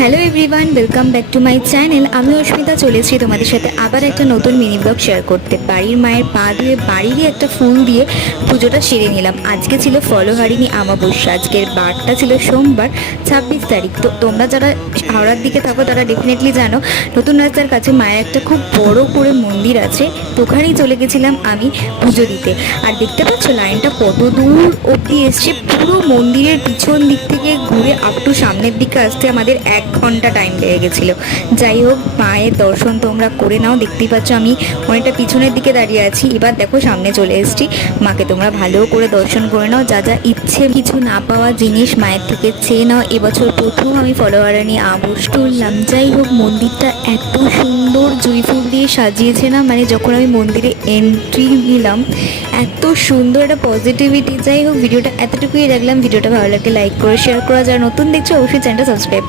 Hello everyone, welcome back to my channel. আমি অস্মিতা চলে এসেছি তোমাদের সাথে আবার একটা নতুন মিনি ব্লগ শেয়ার করতে। বাড়ির মায়ের পা দিয়ে বাড়িরই একটা ফুল দিয়ে পুজোটা সেরে নিলাম। আজকে ছিল ফলহারিণী আমাবস্যা, আজকের বারটা ছিল সোমবার 26 তারিখ। তো তোমরা যারা হাওড়ার দিকে থাকো তারা ডেফিনেটলি জানো নতুন রাস্তার কাছে মায়ের একটা খুব বড় করে মন্দির আছে। তো ওখানেই চলে গেছিলাম আমি পুজো দিতে। আর দেখতে পাচ্ছ লাইনটা কত দূর অবধি এসছে। পুরো মন্দিরের পিছন দিক থেকে ঘুরে আপ টু সামনের দিকে আসতে আমাদের 1 ঘন্টা টাইম লেগে গেছিলো। যাই হোক, মায়ের দর্শন তোমরা করে নাও। দেখতেই পাচ্ছ আমি অনেকটা পিছনের দিকে দাঁড়িয়ে আছি। এবার দেখো সামনে চলে এসেছি। মাকে তোমরা ভালো করে দর্শন করে নাও। যা যা ইচ্ছে, কিছু না পাওয়া জিনিস মায়ের থেকে চেয়ে নাও। এবছর প্রথম আমি ফলহারিণী আমাবস্যা তুললাম। যাই হোক, মন্দিরটা এত সুন্দর জুঁই ফুল দিয়ে সাজিয়েছে না, মানে যখন আমি মন্দিরে এন্ট্রি নিলাম এত সুন্দর একটা পজিটিভিটি। যাই হোক, ভিডিওটা এতটুকুই রাখলাম। ভিডিওটা ভালো লাগলে লাইক করে শেয়ার করা, যারা নতুন দেখছো অবশ্যই চ্যানেলটা সাবস্ক্রাইব।